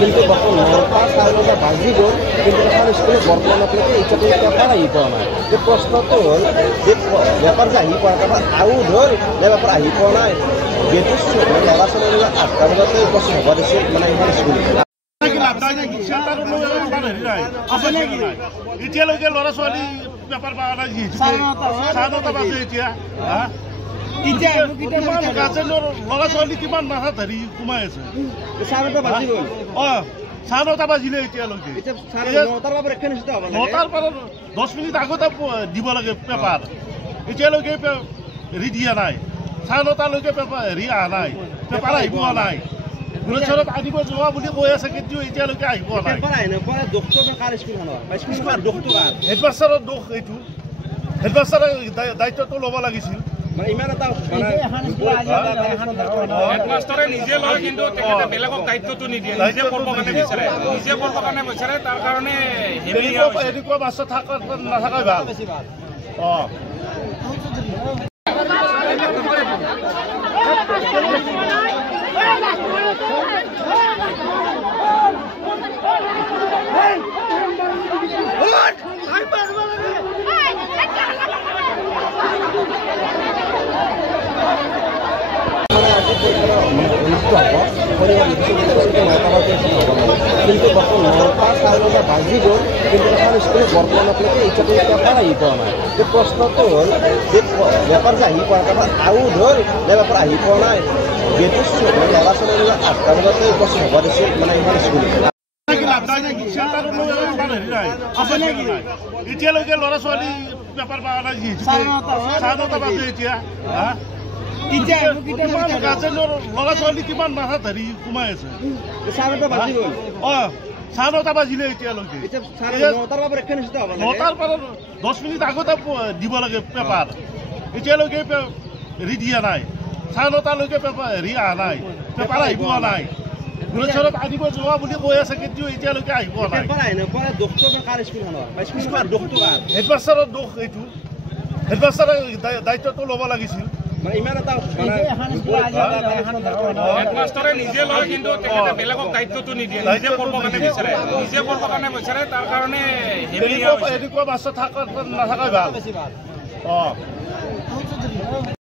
কিন্তু গত 9টা 9:30 বাজি গ'ল কিন্তু এখন স্কুলে বৰ্তমানলৈকে এতিয়ালৈকে পেপাৰ আহি পোৱা নাই। এই প্ৰশ্নটো হ'ল যে পেপাৰ যে আহি পোৱা পেপাৰ আউট হ'ল নে পেপাৰ আহি পোৱা নাই। যিহেতু ল'ৰা ছোৱালীবিলাক 8টা বজাতে উপস্থিত হ'ব দিছিল মানে এখন স্কুল এতিয়ালৈকে ল'ৰা ছোৱালী পেপাৰ পোৱা নাই। 9:30 বাজে এতিয়া গাৰ্জেনৰ ল'ৰা ছোৱালী কিমান মাথা ধৰি সোমাই আছে। 9:30 বাজি গ'ল। 9:30 বাজিলে এতিয়ালৈকে 9টাৰ পৰা 10 মিনিট আগতে দিব লাগে পেপাৰ। এতিয়ালৈকে হেৰি দিয়া নাই। 9:30লৈকে পেপাৰ হেৰি অহা নাই, পেপাৰ আহি পোৱা নাই। গুণেশ্বৰত আনিব যোৱা বুলি কৈ আছে কিন্তু এতিয়ালৈকে আহি পোৱা নাই। হেডমাষ্টাৰৰ দোষ এইটো। হেডমাষ্টাৰে দায়িত্বটো ল'ব লাগিছিল। হেডমাষ্টাৰে নিজে লয় কিন্তু তেখেতে বেলেগক দায়িত্বটো নিদিয়ে। নিজে পঢ়িবৰ কাৰণে বিচাৰে, নিজে পঢ়িবৰ কাৰণে বিচাৰে। তাৰ কাৰণে এনেকুৱা মাষ্টৰ নাথাকাই ভাল। কিন্তু গত 9টা 9:30 বাজি গ'ল কিন্তু এখন স্কুলে বৰ্তমানলৈকে এতিয়ালৈকে পেপাৰ আহি পোৱা নাই। এই প্ৰশ্নটো হ'ল যে পেপাৰ যে আহি পোৱা পেপাৰ আউট হ'ল নে পেপাৰ আহি পোৱা নাই। যিহেতু ল'ৰা ছোৱালীবিলাক 8টা বজাতে উপস্থিত হ'ব দিছিল মানে এখন স্কুল এতিয়ালৈকে ল'ৰা ছোৱালী পেপাৰ পোৱা নাই। 9:30 বাজে এতিয়া গাৰ্জেনৰ ল'ৰা ছোৱালী কিমান মাথা ধৰি সোমাই আছে। 9:30 বাজি গ'ল। 9:30 বাজিলে এতিয়ালৈকে 9টাৰ পৰা 10 মিনিট আগতে দিব লাগে পেপাৰ। এতিয়ালৈকে হেৰি দিয়া নাই। 9:30লৈকে পেপাৰ হেৰি অহা নাই, পেপাৰ আহি পোৱা নাই। গুণেশ্বৰত আনিব যোৱা বুলি কৈ আছে কিন্তু এতিয়ালৈকে আহি পোৱা নাই। হেডমাষ্টাৰৰ দোষ এইটো। হেডমাষ্টাৰে দায়িত্বটো ল'ব লাগিছিল। হেডমাষ্টাৰে নিজে লয় কিন্তু তেখেতে বেলেগক দায়িত্বটো নিদিয়ে। নিজে পঢ়িবৰ কাৰণে বিচাৰে, নিজে পঢ়িবৰ কাৰণে বিচাৰে। তাৰ কাৰণে এনেকুৱা মাষ্টৰ নাথাকাই ভাল।